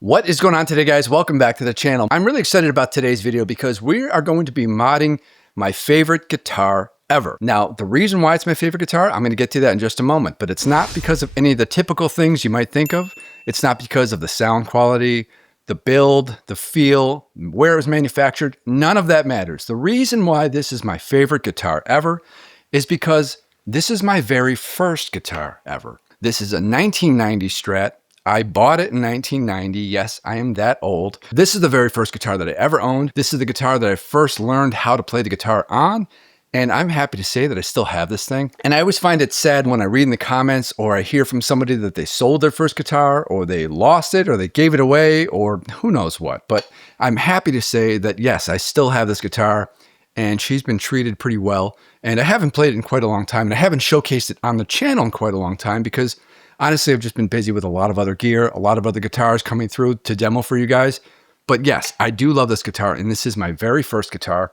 What is going on today, guys? Welcome back to the channel. I'm really excited about today's video because we are going to be modding my favorite guitar ever. Now, the reason why it's my favorite guitar, I'm going to get to that in just a moment, but it's not because of any of the typical things you might think of. It's not because of the sound quality, the build, the feel, where it was manufactured. None of that matters. The reason why this is my favorite guitar ever is because this is my very first guitar ever. This is a 1990 Strat. I bought it in 1990. Yes, I am that old. This is the very first guitar that I ever owned. This is the guitar that I first learned how to play the guitar on. And I'm happy to say that I still have this thing. And I always find it sad when I read in the comments or I hear from somebody that they sold their first guitar or they lost it or they gave it away or who knows what. But I'm happy to say that yes, I still have this guitar and she's been treated pretty well. And I haven't played it in quite a long time and I haven't showcased it on the channel in quite a long time because honestly, I've just been busy with a lot of other gear, a lot of other guitars coming through to demo for you guys. But yes, I do love this guitar, and this is my very first guitar.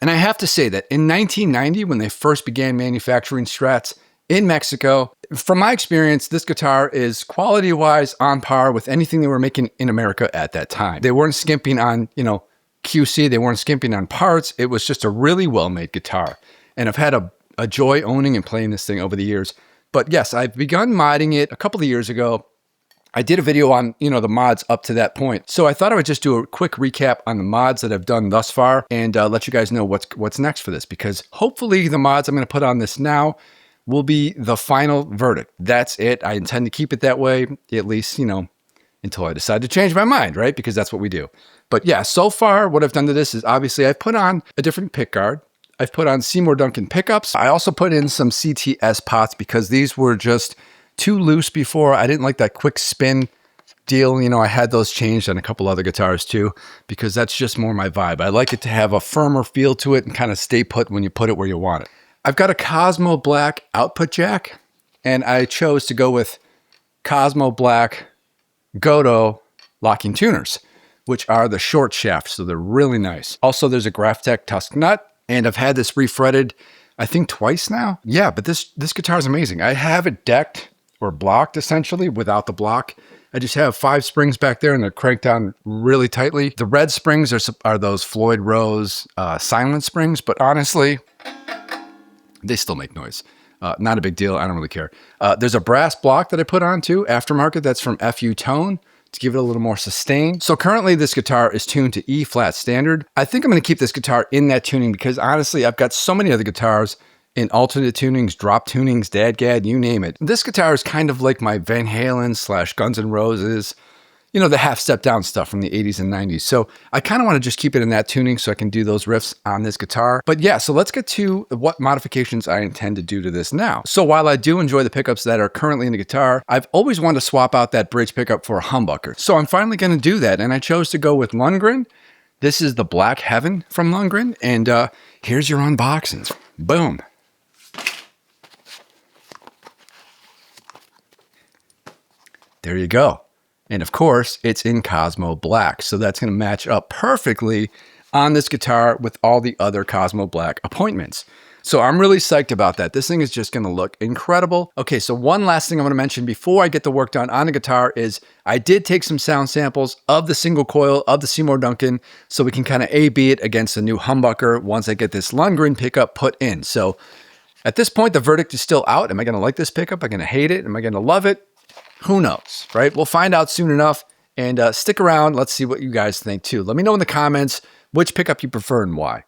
And I have to say that in 1990, when they first began manufacturing Strats in Mexico, from my experience, this guitar is quality-wise on par with anything they were making in America at that time. They weren't skimping on, QC. They weren't skimping on parts. It was just a really well-made guitar. And I've had a joy owning and playing this thing over the years. But yes, I've begun modding it a couple of years ago. I did a video on, the mods up to that point. So I thought I would just do a quick recap on the mods that I've done thus far and let you guys know what's next for this, because hopefully the mods I'm going to put on this now will be the final verdict. That's it. I intend to keep it that way, at least, until I decide to change my mind, right? Because that's what we do. But yeah, so far what I've done to this is obviously I've put on a different pick guard. I've put on Seymour Duncan pickups. I also put in some CTS pots because these were just too loose before. I didn't like that quick spin deal. I had those changed on a couple other guitars too, because that's just more my vibe. I like it to have a firmer feel to it and kind of stay put when you put it where you want it. I've got a Cosmo Black output jack, and I chose to go with Cosmo Black Goto locking tuners, which are the short shafts, so they're really nice. Also, there's a Graphtec Tusk nut. And I've had this refretted, I think twice now. Yeah, but this guitar is amazing. I have it decked or blocked essentially without the block. I just have 5 springs back there and they're cranked down really tightly. The red springs are those Floyd Rose silent springs, but honestly, they still make noise. Not a big deal. I don't really care. There's a brass block that I put on too, aftermarket. That's from FU Tone, to give it a little more sustain. So currently this guitar is tuned to E flat standard. I think I'm going to keep this guitar in that tuning because honestly, I've got so many other guitars in alternate tunings, drop tunings, dadgad, you name it. This guitar is kind of like my Van Halen / Guns N' Roses, the half step down stuff from the 80s and 90s. So I kind of want to just keep it in that tuning so I can do those riffs on this guitar. But yeah, so let's get to what modifications I intend to do to this now. So while I do enjoy the pickups that are currently in the guitar, I've always wanted to swap out that bridge pickup for a humbucker. So I'm finally going to do that. And I chose to go with Lundgren. This is the Black Heaven from Lundgren. And here's your unboxings. Boom. There you go. And of course, it's in Cosmo Black. So that's going to match up perfectly on this guitar with all the other Cosmo Black appointments. So I'm really psyched about that. This thing is just going to look incredible. Okay, so one last thing I want to mention before I get the work done on the guitar is I did take some sound samples of the single coil of the Seymour Duncan so we can kind of A/B it against the new humbucker once I get this Lundgren pickup put in. So at this point, the verdict is still out. Am I going to like this pickup? Am I going to hate it? Am I going to love it? Who knows, right? We'll find out soon enough, and stick around. Let's see what you guys think too. Let me know in the comments which pickup you prefer and why.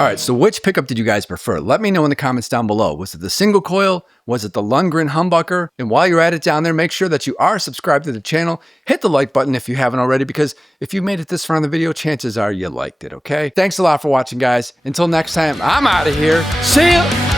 All right, so which pickup did you guys prefer? Let me know in the comments down below. Was it the single coil? Was it the Lundgren humbucker? And while you're at it down there, make sure that you are subscribed to the channel. Hit the like button if you haven't already, because if you made it this far in the video, chances are you liked it, okay? Thanks a lot for watching, guys. Until next time, I'm out of here. See ya!